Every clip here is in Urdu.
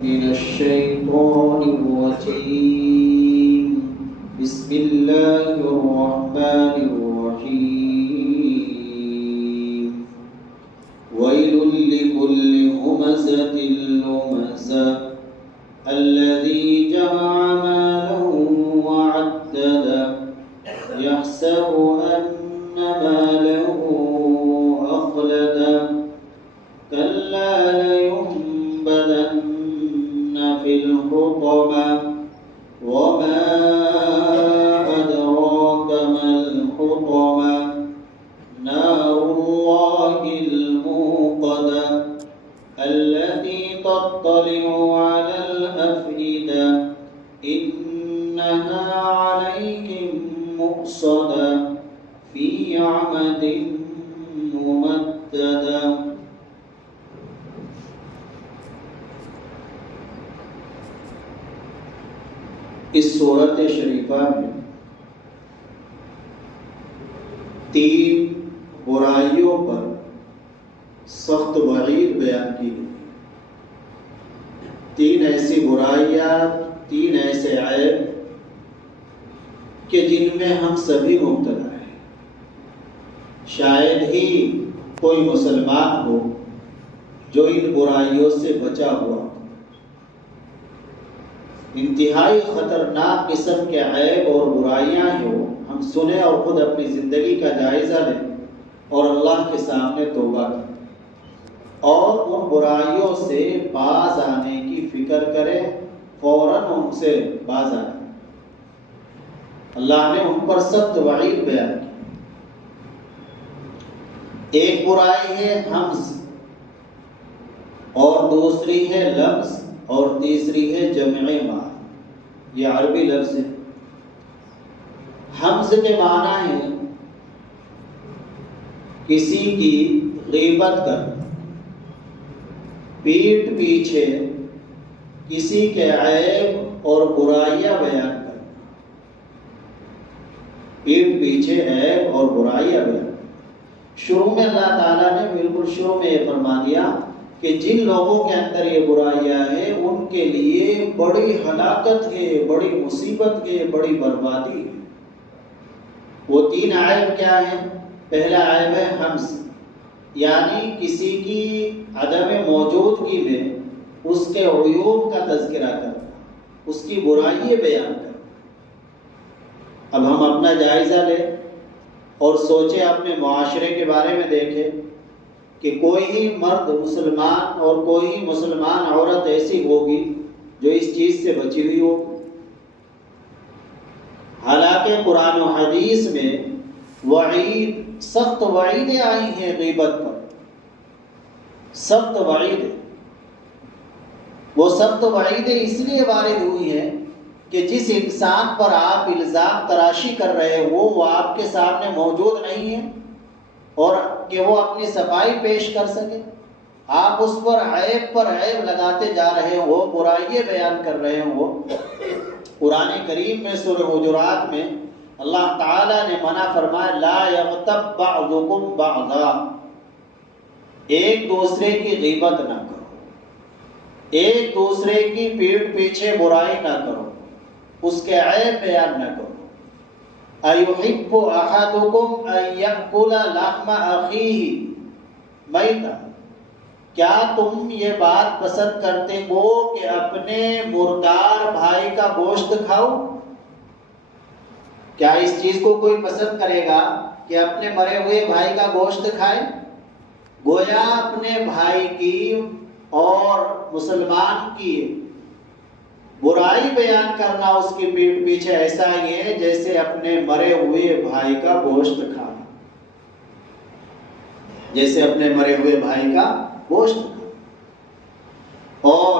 من الشيطان الرجيم. بسم الله الرحمن الرحيم. ويل لكل همزة لمزة الذي جمع ماله وعدده يحسب أن ماله أخلده كلا لينبذن في الحطمة وما أدراك ما الحطمة نار الله الموقدة التي تطلع على الأفئدة إنها عليكم مؤصدة في عمد ممددة. اس سورت شریفہ میں 3 برائیوں پر سخت وعید بیان کی گئی. 3 ایسی برائیاں، 3 ایسے عیب کہ جن میں ہم سبھی مبتلا ہیں. شاید ہی کوئی مسلمان ہو جو ان برائیوں سے بچا ہوا. انتہائی خطرناک قسم کے عیب اور برائیاں ہیں وہ ہم سنیں اور خود اپنی زندگی کا جائزہ لیں اور اللہ کے سامنے توبہ کریں اور ان برائیوں سے باز آنے کی فکر کریں. فوراً ان سے باز آئیں. اللہ نے ان پر سخت وعید بیان کی. ایک برائی ہے حمز، اور دوسری ہے لمز، اور تیسری ہے جمع مال. یہ عربی لفظ ہے. حمز کے معنی ہے کسی کی غیبت کرنا، پیٹھ پیچھے کسی کے عیب اور برائیاں بیان کرنا. پیٹھ پیچھے عیب اور برائیاں بیان. شروع میں اللہ تعالیٰ نے بالکل شروع میں یہ فرما دیا کہ جن لوگوں کے اندر یہ برائیاں ہیں ان کے لیے بڑی ہلاکت ہے، بڑی مصیبت ہے، بڑی بربادی ہے. وہ 3 عیب کیا ہیں؟ پہلا عیب ہے حمز، یعنی کسی کی عدم موجودگی میں اس کے عیوب کا تذکرہ کرنا، اس کی برائییں بیان کرنا. اب ہم اپنا جائزہ لیں اور سوچیں، اپنے معاشرے کے بارے میں دیکھیں کہ کوئی ہی مرد مسلمان اور کوئی ہی مسلمان عورت ایسی ہوگی جو اس چیز سے بچی ہوئی ہو. حالانکہ قرآن و حدیث میں وعید، سخت وعیدیں آئی ہیں غیبت پر. سخت وعیدیں، وہ سخت وعیدیں اس لیے وارد ہوئی ہیں کہ جس انسان پر آپ الزام تراشی کر رہے ہو وہ آپ کے سامنے موجود نہیں ہے اور کہ وہ اپنی صفائی پیش کر سکے. آپ اس پر عیب لگاتے جا رہے ہو، برائییں بیان کر رہے ہو. قرآن کریم میں سورہ حجرات میں اللہ تعالیٰ نے منع فرمایا لا یغتب بعضکم بعضا، ایک دوسرے کی غیبت نہ کرو، ایک دوسرے کی پیٹھ پیچھے برائی نہ کرو، اس کے عیب بیان نہ کرو. اَيُحِبُّ أَحَدُكُمْ أَن يَأْكُلَ لَحْمَ أَخِيهِ مَيْتًا، کیا تم یہ بات پسند کرتے ہو کہ اپنے مردار بھائی کا گوشت کھاؤ؟ کیا اس چیز کو کوئی پسند کرے گا کہ اپنے مرے ہوئے بھائی کا گوشت کھائے؟ گویا اپنے بھائی کی اور مسلمان کی برائی بیان کرنا اس کی پیٹھ پیچھے ایسا ہی ہے جیسے اپنے مرے ہوئے بھائی کا گوشت کھانا، جیسے اپنے مرے ہوئے بھائی کا گوشت کھانا. اور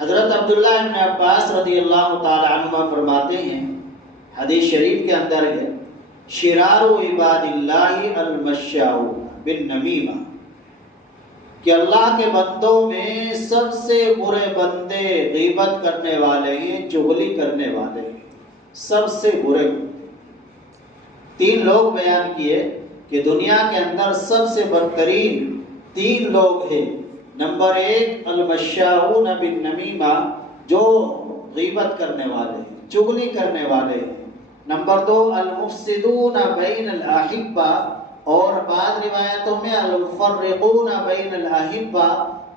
حضرت عبداللہ بن عباس رضی اللہ تعالی عنہ فرماتے ہیں، حدیث شریف کے اندر ہے شرار عباد اللہ المشاء بالنمیمہ، کہ اللہ کے بندوں میں سب سے برے بندے غیبت کرنے والے ہیں، چغلی کرنے والے ہیں، سب سے برے. 3 لوگ بیان کیے کہ دنیا کے اندر سب سے بدترین 3 لوگ ہیں نمبر 1 المشاؤون بالنمیمہ، جو غیبت کرنے والے ہیں، چغلی کرنے والے ہیں۔ نمبر 2 المفسدون بین الاحبہ، اور بعض روایتوں میں المفرقون بین الاحبہ،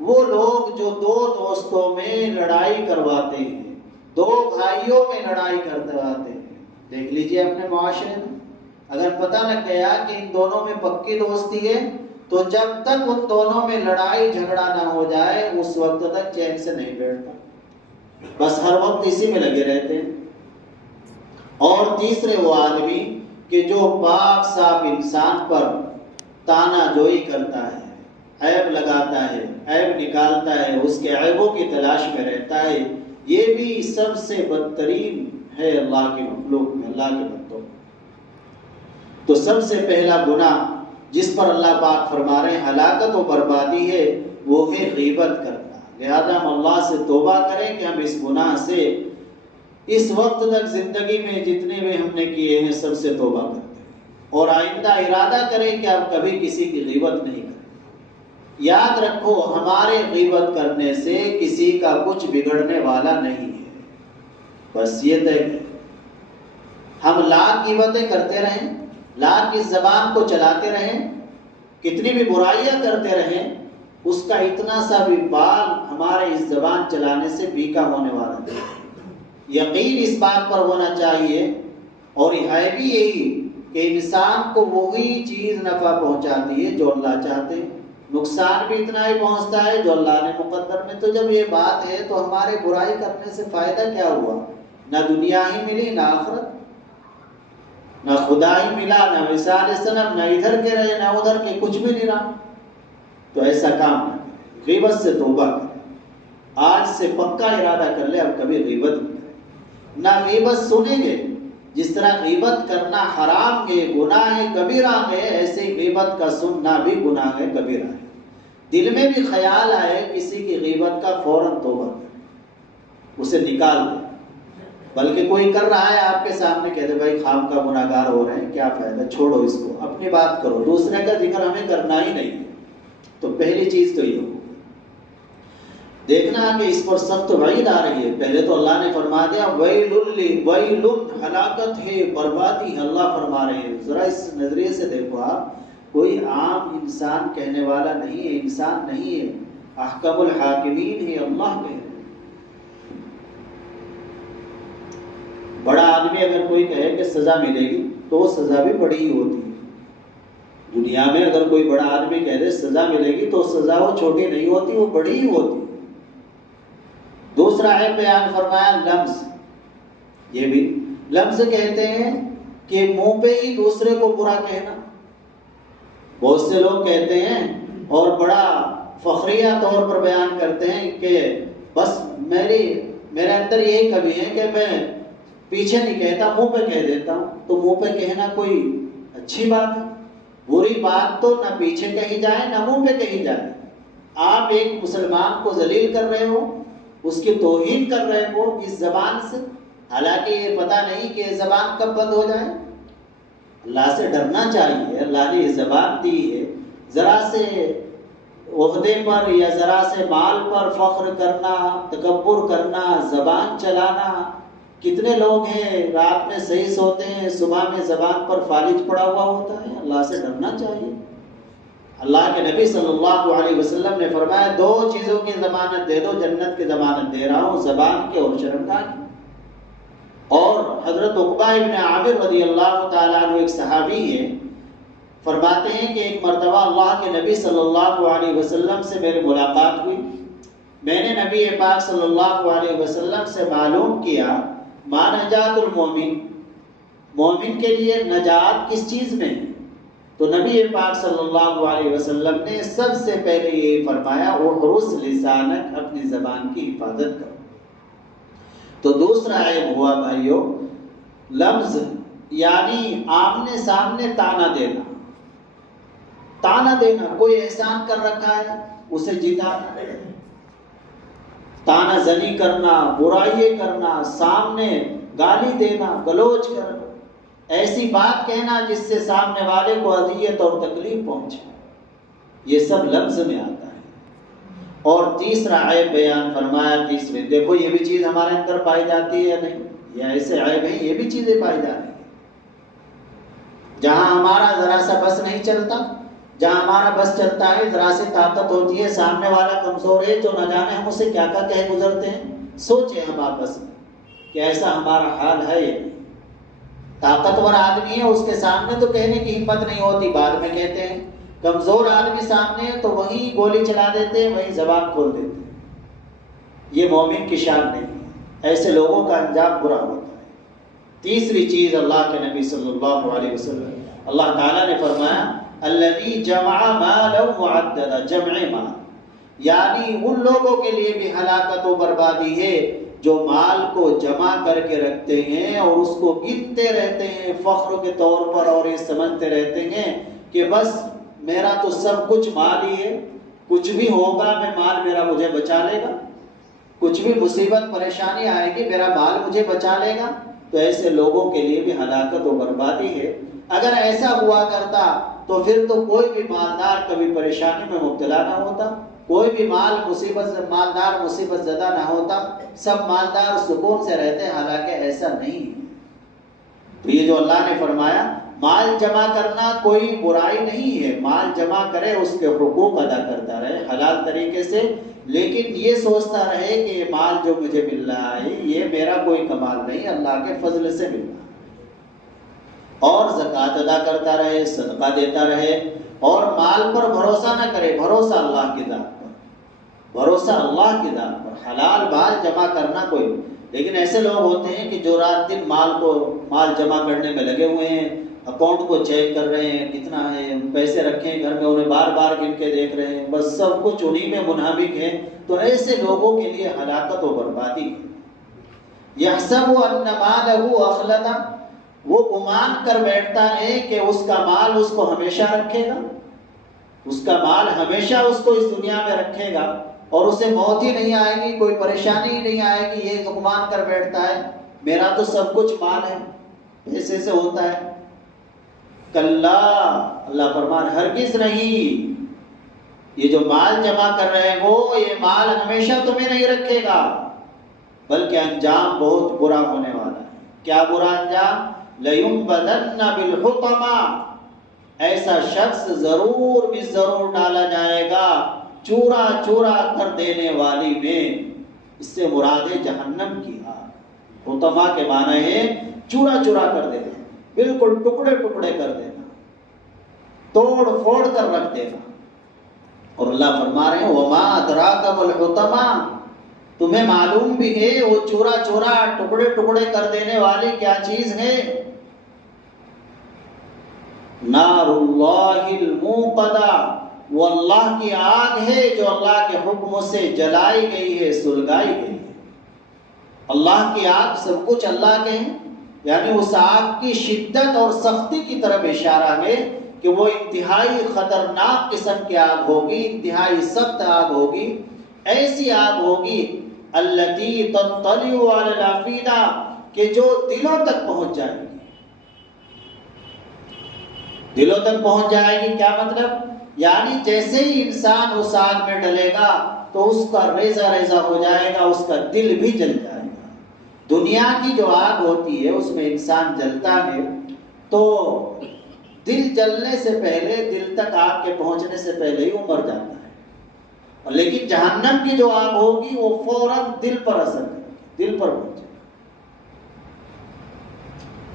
وہ لوگ جو دو دوستوں میں لڑائی کرواتے ہیں، دو بھائیوں میں لڑائی کرواتے ہیں۔ دیکھ لیجئے اپنے معاشرے میں، اگر پتہ لگ گیا کہ ان دونوں میں پکی دوستی ہے تو جب تک ان دونوں میں لڑائی جھگڑا نہ ہو جائے اس وقت تک چین سے نہیں بیٹھتا، بس ہر وقت اسی میں لگے رہتے ہیں۔ اور تیسرے وہ آدمی کہ جو پاک صاف انسان پر تانا جوئی کرتا ہے، عیب لگاتا ہے، عیب نکالتا ہے، اس کے عیبوں کی تلاش میں رہتا ہے، یہ بھی سب سے بدترین ہے اللہ کے مخلوق میں، اللہ کے بندوں۔ تو سب سے پہلا گناہ جس پر اللہ پاک فرما رہے ہیں ہلاکت و بربادی ہے، وہ ہے غیبت کرنا۔ لہذا ہم اللہ سے توبہ کریں کہ ہم اس گناہ سے اس وقت تک زندگی میں جتنے بھی ہم نے کیے ہیں سب سے توبہ کرتے ہیں، اور آئندہ ارادہ کریں کہ اب کبھی کسی کی غیبت نہیں کریں۔ یاد رکھو ہمارے غیبت کرنے سے کسی کا کچھ بگڑنے والا نہیں ہے، بس یہ طے ہے ہم لاکھ غیبتیں کرتے رہیں، لاکھ اس زبان کو چلاتے رہیں، کتنی بھی برائیاں کرتے رہیں، اس کا اتنا سا بھی بال ہمارے اس زبان چلانے سے بیکا ہونے والا نہیں۔ یقین اس بات پر ہونا چاہیے، اور ہے بھی یہی کہ انسان کو وہی چیز نفع پہنچاتی ہے جو اللہ چاہتے ہیں، نقصان بھی اتنا ہی پہنچتا ہے جو اللہ نے مقدر میں۔ تو جب یہ بات ہے تو ہمارے برائی کرنے سے فائدہ کیا ہوا؟ نہ دنیا ہی ملی، نہ آخرت، نہ خدا ہی ملا، نہ وصال صنم، نہ ادھر کے رہے نہ ادھر کے، کچھ بھی نہیں رہا۔ تو ایسا کام نہ کریں، غیبت سے توبہ کریں، آج سے پکا ارادہ کر لے اب کبھی غیبت نہیں کریں، نہ غیبت سنیں گے۔ جس طرح غیبت کرنا حرام ہے، گناہ ہے، کبیرہ ہے، ایسے ہی غیبت کا سننا بھی گناہ ہے، کبیرہ ہے۔ دل میں بھی خیال آئے کسی کی غیبت کا، فوراً توبہ کریں، اسے نکال دیں۔ بلکہ کوئی کر رہا ہے آپ کے سامنے، کہتے بھائی خام کا گناہ گار ہو رہے ہیں، کیا فائدہ، چھوڑو اس کو، اپنی بات کرو، دوسرے کا ذکر ہمیں کرنا ہی نہیں ہے۔ تو پہلی چیز تو یہ ہو، دیکھنا کہ اس پر سخت وعید آ رہی ہے۔ پہلے تو اللہ نے فرما دیا ویل، ہلاکت ہے، بربادی ہے، اللہ فرما رہے ہیں۔ ذرا اس نظریے سے دیکھو آپ، کوئی عام انسان کہنے والا نہیں ہے، انسان نہیں ہے، احکم الحاکمین ہے، اللہ کہہ رہے ہیں۔ بڑا آدمی اگر کوئی کہے کہ سزا ملے گی تو وہ سزا بھی بڑی ہی ہوتی ہے۔ دنیا میں اگر کوئی بڑا آدمی کہہ دے سزا ملے گی تو سزا وہ چھوٹی نہیں ہوتی، وہ بڑی ہی ہوتی ہے۔ دوسرا ہے بیان فرمایا لمز، یہ بھی لمز کہتے ہیں کہ منہ پہ ہی دوسرے کو برا کہنا۔ بہت سے لوگ کہتے ہیں اور بڑا فخریہ طور پر بیان کرتے ہیں کہ بس میرے اندر یہی کمی ہے کہ میں پیچھے نہیں کہتا، منہ پہ کہہ دیتا ہوں۔ تو منہ پہ کہنا کوئی اچھی بات ہے؟ بری بات تو نہ پیچھے کہی جائے نہ منہ پہ کہی جائے۔ آپ ایک مسلمان کو ذلیل کر رہے ہو، اس کی توہین کر رہے ہو اس زبان سے، حالانکہ یہ پتہ نہیں کہ یہ زبان کب بند ہو جائے۔ اللہ سے ڈرنا چاہیے، اللہ نے یہ زبان دی ہے، ذرا سے عہدے پر یا ذرا سے مال پر فخر کرنا، تکبر کرنا، زبان چلانا۔ کتنے لوگ ہیں رات میں صحیح سوتے ہیں، صبح میں زبان پر فالج پڑا ہوا ہوتا ہے۔ اللہ سے ڈرنا چاہیے۔ اللہ کے نبی صلی اللہ علیہ وسلم نے فرمایا 2 چیزوں کی ضمانت دے دو، جنت کی ضمانت دے رہا ہوں، زبان کی اور شرمگاہ کی۔ اور حضرت عقبہ ابن عامر رضی اللہ تعالیٰ عنہ ایک صحابی ہے، فرماتے ہیں کہ ایک مرتبہ اللہ کے نبی صلی اللہ علیہ وسلم سے میری ملاقات ہوئی۔ میں نے نبی پاک صلی اللہ علیہ وسلم سے معلوم کیا ما نجات المومن، مومن کے لیے نجات کس چیز میں ہے؟ تو نبی پاک صلی اللہ علیہ وسلم نے سب سے پہلے یہ فرمایا احرس لسانک، اپنی زبان کی حفاظت کرو۔ تو دوسرا عیب ہوا بھائیو لفظ، یعنی آمنے سامنے تانا دینا۔ تانا دینا، کوئی احسان کر رکھا ہے اسے جتانا، تانا زنی کرنا، برائییں کرنا، سامنے گالی دینا، گلوچ کرنا، ایسی بات کہنا جس سے سامنے والے کو اذیت اور تکلیف پہنچے، یہ سب لفظ میں آتا ہے۔ اور تیسرا عیب بیان فرمایا، تیسرے دیکھو یہ بھی چیز ہمارے اندر پائی جاتی ہے یا نہیں، یہ ایسے عیب ہیں یہ بھی چیزیں پائی جاتی ہیں۔ جہاں ہمارا ذرا سا بس نہیں چلتا، جہاں ہمارا بس چلتا ہے ذرا سی طاقت ہوتی ہے، سامنے والا کمزور ہے تو نہ جانے ہم اسے کیا کیا کہہ گزرتے ہیں۔ سوچیں ہم آپس میں کہ ایسا ہمارا حال ہے یا نہیں۔ طاقتور آدمی ہے اس کے سامنے تو کہنے کی ہمت نہیں ہوتی، بعد میں کہتے ہیں۔ کمزور آدمی سامنے ہے تو وہیں گولی چلا دیتے ہیں، وہیں زبان کھول دیتے ہیں۔ یہ مومن کی شان نہیں ہے، ایسے لوگوں کا انجام برا ہوتا ہے۔ تیسری چیز اللہ کے نبی صلی اللہ علیہ وسلم اللہ تعالیٰ نے فرمایا الذی جمع مالا وعددا، جمع مال یعنی ان لوگوں کے لیے بھی ہلاکت و بربادی ہے جو مال کو جمع کر کے رکھتے ہیں اور اس کو گنتے رہتے ہیں فخر کے طور پر، اور یہ سمجھتے رہتے ہیں کہ بس میرا تو سب کچھ مال ہی ہے، کچھ بھی ہوگا میں مال میرا مجھے بچا لے گا، کچھ بھی مصیبت پریشانی آئے گی میرا مال مجھے بچا لے گا۔ تو ایسے لوگوں کے لیے بھی ہلاکت و بربادی ہے۔ اگر ایسا ہوا کرتا تو پھر تو کوئی بھی مالدار کبھی پریشانی میں مبتلا نہ ہوتا، کوئی بھی مالدار مصیبت زدہ نہ ہوتا، سب مالدار سکون سے رہتے، حالانکہ ایسا نہیں ہے۔ تو یہ جو اللہ نے فرمایا مال جمع کرنا کوئی برائی نہیں ہے، مال جمع کرے اس کے حقوق ادا کرتا رہے حلال طریقے سے، لیکن یہ سوچتا رہے کہ یہ مال جو مجھے مل رہا ہے یہ میرا کوئی کمال نہیں، اللہ کے فضل سے مل رہا ہے، اور زکوٰۃ ادا کرتا رہے، صدقہ دیتا رہے، اور مال پر بھروسہ نہ کرے، بھروسہ اللہ کی ذات پر، بھروسہ اللہ کی ذات پر، حلال مال جمع کرنا کوئی۔ لیکن ایسے لوگ ہوتے ہیں کہ جو رات دن مال جمع کرنے میں لگے ہوئے ہیں، اکاؤنٹ کو چیک کر رہے ہیں کتنا ہے، پیسے رکھے ہیں گھر میں انہیں بار بار گن کے دیکھ رہے ہیں، بس سب کچھ انہی میں منہمک ہے۔ تو ایسے لوگوں کے لیے ہلاکت و بربادی ہے۔ یحسب ان مالہ اخلدا، وہ گمان کر بیٹھتا ہے کہ اس کا مال اس کو ہمیشہ رکھے گا، اس کا مال ہمیشہ اس کو اس دنیا میں رکھے گا اور اسے موت ہی نہیں آئے گی، کوئی پریشانی ہی نہیں آئے گی، یہ گمان کر بیٹھتا ہے میرا تو سب کچھ مال ہے، پیسے سے ہوتا ہے۔ کلا، اللہ فرمان ہرگز نہیں، یہ جو مال جمع کر رہے ہو یہ مال ہمیشہ تمہیں نہیں رکھے گا، بلکہ انجام بہت برا ہونے والا ہے۔ کیا برا انجام؟ لَيُنبَذَنَّ بِالْحُطَمَةِ، ایسا شخص ضرور بھی ضرور ڈالا جائے گا چورا چورا کر دینے والی میں۔ اس سے مراد ہے جہنم کی آگ۔ حطمہ کے معنی ہے چورا چورا کر دینا، بالکل ٹکڑے ٹکڑے کر دینا، توڑ پھوڑ کر رکھ دینا۔ اور اللہ فرما رہے ہیں وَمَا أَدْرَاكَ مَا الْحُطَمَةُ، تمہیں معلوم بھی ہے وہ چورا چورا ٹکڑے ٹکڑے کر دینے والی کیا چیز ہے؟ نار اللہ الموقدہ، وہ اللہ کی آگ ہے جو اللہ کے حکم سے جلائی گئی ہے، سلگائی گئی ہے۔ اللہ کی آگ، سب کچھ اللہ کے ہیں، یعنی اس آگ کی شدت اور سختی کی طرف اشارہ ہے کہ وہ انتہائی خطرناک قسم کی آگ ہوگی، انتہائی سخت آگ ہوگی، ایسی آگ ہوگی التی تطلع علی الافئدہ، کہ جو دلوں تک پہنچ جائے گی۔ دلوں تک پہنچ جائے گی کیا مطلب؟ یعنی جیسے ہی انسان اس آگ میں ڈلے گا تو اس کا ریزہ ریزہ ہو جائے گا، اس کا دل بھی جل جائے گا۔ دنیا کی جو آگ ہوتی ہے اس میں انسان جلتا ہے تو دل جلنے سے پہلے، دل تک آگ کے پہنچنے سے پہلے ہی وہ مر جاتا ہے، لیکن جہنم کی جو آگ ہوگی وہ فوراً دل پر اثر کرے گی، دل پر پہنچے گی۔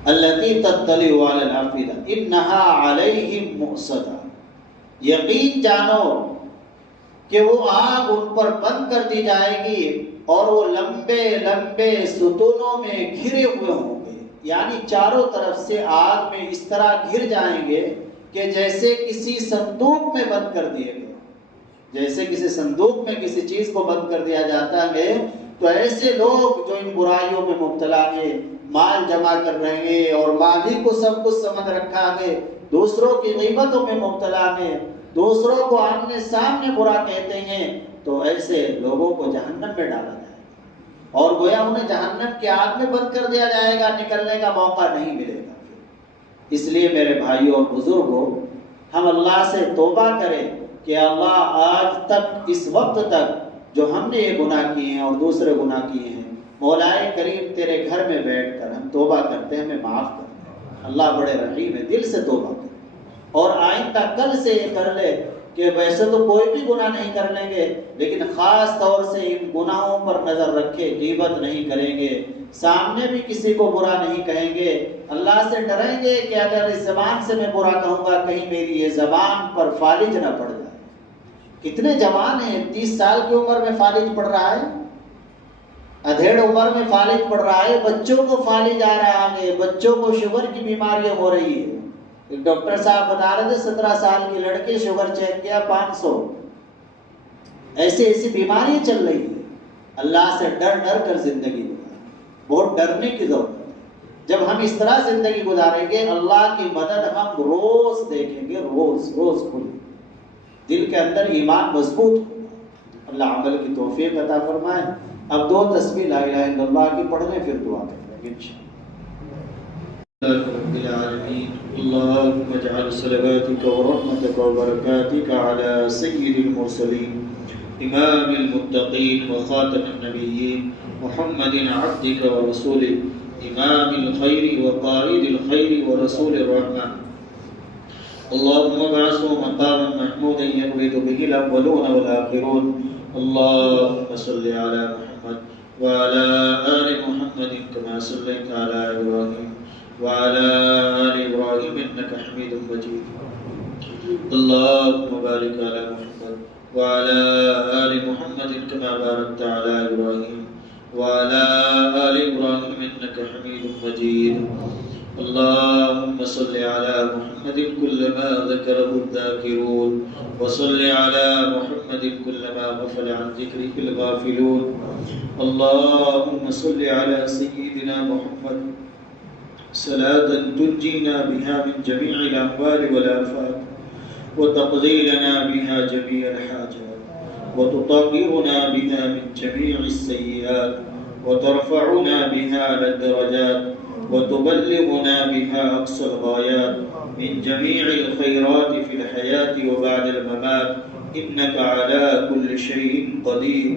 التی تطلع علی الافئدہ انہا علیہم مؤصدہ، یقین جانو کہ وہ آگ ان پر بند کر دی جائے گی اور وہ لمبے لمبے ستونوں میں گھرے ہوئے ہوں گے، یعنی چاروں طرف سے آگ میں اس طرح گھر جائیں گے کہ جیسے کسی صندوق میں بند کر دیے گئے، جیسے کسی صندوق میں کسی چیز کو بند کر دیا جاتا ہے۔ تو ایسے لوگ جو ان برائیوں میں مبتلا ہیں، مال جمع کر رہے ہیں اور مال ہی کو سب کچھ سمجھ رکھا ہے، دوسروں کی غیبتوں میں مبتلا ہیں، دوسروں کو آمنے سامنے برا کہتے ہیں، تو ایسے لوگوں کو جہنم میں ڈالا جائے گا اور گویا انہیں جہنم کی آگ میں بند کر دیا جائے گا، نکلنے کا موقع نہیں ملے گا۔ اس لیے میرے بھائیوں اور بزرگوں، ہم اللہ سے توبہ کریں کہ اللہ آج تک اس وقت تک جو ہم نے یہ گناہ کیے ہیں اور دوسرے گناہ کیے ہیں، مولا کریم تیرے گھر میں بیٹھ کر ہم توبہ کرتے ہیں، ہمیں معاف کر۔ اللہ بڑے رحیم ہے، دل سے توبہ کر اور آئندہ کل سے یہ کر لے کہ ویسے تو کوئی بھی گناہ نہیں کر لیں گے، لیکن خاص طور سے ان گناہوں پر نظر رکھے، غیبت نہیں کریں گے، سامنے بھی کسی کو برا نہیں کہیں گے، اللہ سے ڈریں گے کہ اگر اس زبان سے میں برا کہوں گا کہیں میری یہ زبان پر فالج نہ پڑ جائے۔ کتنے جوان ہیں 30 سال کی عمر میں فالج پڑ رہا ہے، ادھیڑ عمر میں فالج پڑ رہا ہے، بچوں کو فالج آ رہا ہے، بچوں کو شوگر کی بیماریاں ہو رہی ہے۔ ایک ڈاکٹر صاحب بتا رہے تھے 17 سال کی لڑکی، شوگر چیک کیا 500۔ ایسی بیماری چل رہی ہے۔ اللہ سے ڈر ڈر کر زندگی گزاریں، بہت ڈرنے کی ضرورت ہے۔ جب ہم اس طرح زندگی گزاریں گے اللہ کی مدد ہم روز دیکھیں گے، روز روز کھلے، دل کے اندر ایمان مضبوط ہوگا۔ اللہ عمل کی توفیق عطا فرمائے۔ اب 2 تسبیح لا الہ الا اللہ کی پڑھ لیں، پھر دعا کریں گے انشاءاللہ۔ رب العالمین اللهم اجعل صلواتك ورحمتك وبركاتك على سيد المرسلين إمام المتقين وخاتم النبيين محمد عبدك ورسولك إمام الخير وقائد الخير ورسول الرحمة اللهم ابعثه مقاما محمودا ينبت به الأولون والآخرون اللهم صل على محمد وعلى آل محمد كما صليت على إبراهيم وعلى آل إبراهيم إنك حميد مجيد اللهم بارك على محمد وعلى آل محمد كما باركت على إبراهيم وعلى آل إبراهيم إنك حميد مجيد اللهم صل على محمد كلما ذكره الذاكرون وصل على محمد كلما غفل عن ذكرك الغافلون اللهم صل على سيدنا محمد صلاة تنجينا بها من جميع الأموال والآفات وتقضي لنا بها جميع الحاجات وتطهرنا بها من جميع السيئات وترفعنا بها على الدرجات وتبلغنا بها أقصى الغايات من جميع الخيرات في الحياة وبعد الممات إنك على كل شيء قدير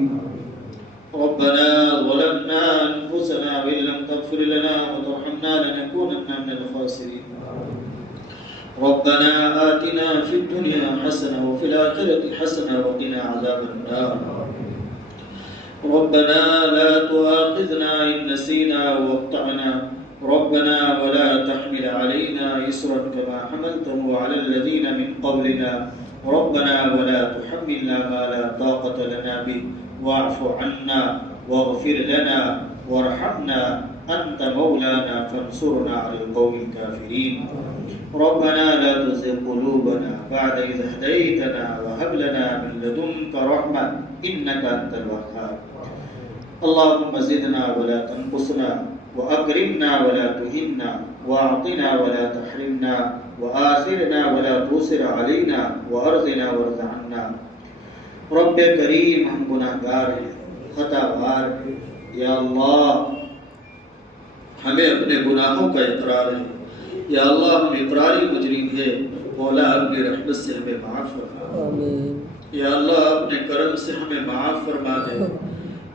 ربنا ظلمنا أنفسنا وإن لم تغفر لنا وترحمنا لنكونن من الخاسرين ربنا آتنا في الدنيا حسنة وفي الآخرة حسنة وقنا عذاب النار ربنا لا تؤاخذنا إن نسينا واخطأنا ربنا ولا تحمل علينا إصرا كما حملته على الذين من قبلنا ربنا ولا تحملنا ما لا طاقة لنا به واعف عنا واغفر لنا وارحمنا أنت مولانا فانصرنا على القوم الكافرين ربنا لا تزغ قلوبنا بعد إذ هديتنا وهب لنا من لدنك رحمة إنك أنت الوهاب اللهم زدنا ولا تنقصنا وأكرمنا ولا تهنا وأعطنا ولا تحرمنا وآثرنا ولا تؤثر علينا وأرضنا وارض عنا رب کریم ہم گناہگار ہیں، خطا وار ہیں، یا اللہ ہمیں اپنے گناہوں کا اقرار ہے، یا اللہ ہم اقراری مجرم ہیں، مولا اپنی رحمت سے ہمیں معاف فرما، یا اللہ اپنے کرم سے ہمیں معاف فرما دے،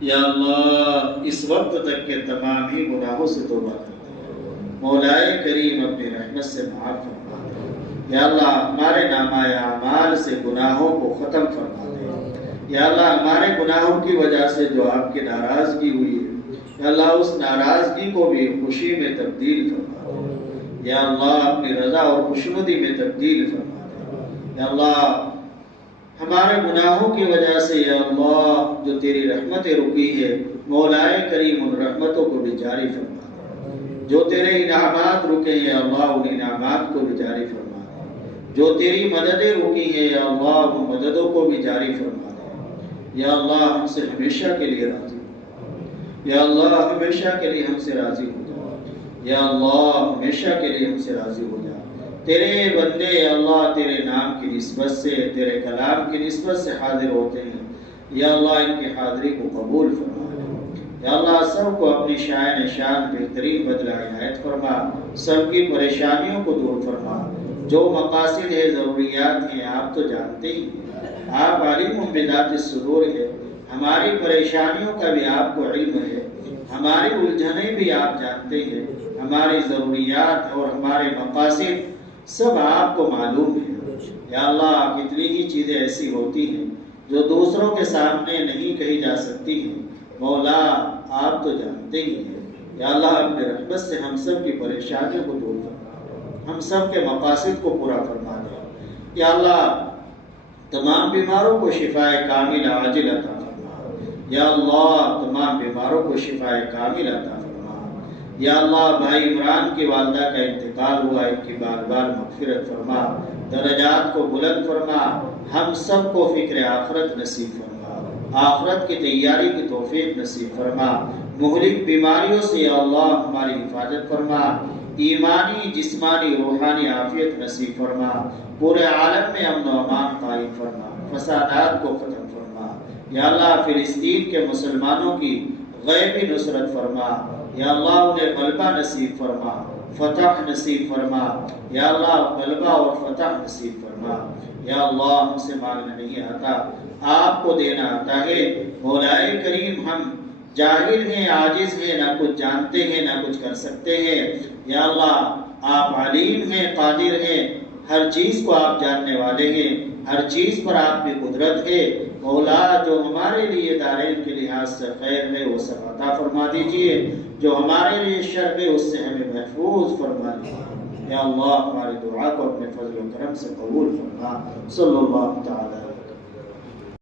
یا اللہ اس وقت تک کے تمام ہی گناہوں سے توبہ کرتے ہیں، مولا کریم اپنی رحمت سے معاف فرما دے، یا اللہ ہمارے نامہ اعمال سے گناہوں کو ختم فرما دے، یا اللہ ہمارے گناہوں کی وجہ سے جو آپ کی ناراضگی ہوئی ہے، یا اللہ اس ناراضگی کو بھی خوشی میں تبدیل فرما دے، یا اللہ اپنی رضا اور خوشنودی میں تبدیل فرما دے، یا اللہ ہمارے گناہوں کی وجہ سے یا اللہ جو تیری رحمتیں رکی ہے مولا کریم ان رحمتوں کو بھی جاری فرما دے، جو تیرے انعامات رکے ہیں اللہ ان انعامات کو بھی جاری فرما دے، جو تیری مددیں رکی ہیں یا اللہ وہ مددوں کو بھی جاری فرما دے، یا اللہ ہم سے ہمیشہ کے لیے راضی ہو، یا اللہ ہمیشہ کے لیے ہم سے راضی ہو جا، یا اللہ ہمیشہ کے لیے ہم سے راضی ہو جا، تیرے بندے یا اللہ تیرے نام کی نسبت سے تیرے کلام کی نسبت سے حاضر ہوتے ہیں، یا اللہ ان کی حاضری کو قبول فرما، یا اللہ سب کو اپنی شان شان بہترین بدلہ عنایت فرما، سب کی پریشانیوں کو دور فرما، جو مقاصد ہے ضروریات ہیں آپ تو جانتے ہی ہیں، آپ علیم بذات الصدور ہے، ہماری پریشانیوں کا بھی آپ کو علم ہے، ہماری الجھنیں بھی آپ جانتے ہیں، ہماری ضروریات اور ہمارے مقاصد سب آپ کو معلوم ہے۔ یا اللہ کتنی ہی چیزیں ایسی ہوتی ہیں جو دوسروں کے سامنے نہیں کہی جا سکتی ہیں، مولا آپ تو جانتے ہی ہیں۔ یا اللہ اپنے رحمت سے ہم سب کی پریشانیوں کو دور فرما، ہم سب کے مقاصد کو پورا فرما دے۔ یا اللہ تمام بیماروں کو شفائے کامل عاجل عطا فرما۔ یا اللہ تمام بیماروں کو شفائے کامل عطا فرما۔ یا اللہ بھائی عمران کی والدہ کا انتقال ہوا، ان کی بار بار مغفرت فرما، درجات کو بلند فرما، ہم سب کو فکر آخرت نصیب فرما، آخرت کی تیاری کی توفیق نصیب فرما، مہلک بیماریوں سے یا اللہ ہماری حفاظت فرما، ایمانی جسمانی روحانی عافیت نصیب فرما، پورے عالم میں امن و امان قائم فرما، فسادات کو ختم فرما۔ یا اللہ فلسطین کے مسلمانوں کی غیبی نصرت فرما، یا اللہ انہیں غلبہ نصیب فرما، فتح نصیب فرما، یا اللہ غلبہ اور فتح نصیب فرما۔ یا اللہ ہم سے مانگنا نہیں آتا، آپ کو دینا آتا ہے۔ مولا کریم ہم جاہل ہیں، عاجز ہیں، نہ کچھ جانتے ہیں نہ کچھ کر سکتے ہیں۔ یا اللہ آپ علیم ہیں، قادر ہیں، ہر چیز کو آپ جاننے والے ہیں، ہر چیز پر آپ کی قدرت ہے۔ مولا جو ہمارے لیے دارین کے لحاظ سے خیر ہے وہ سب عطا فرما دیجئے، جو ہمارے لیے شر ہے اس سے ہمیں محفوظ فرما دیجئے۔ یا اللہ ہماری دعا کو اپنے فضل و کرم سے قبول فرما۔ صلی اللہ تعالی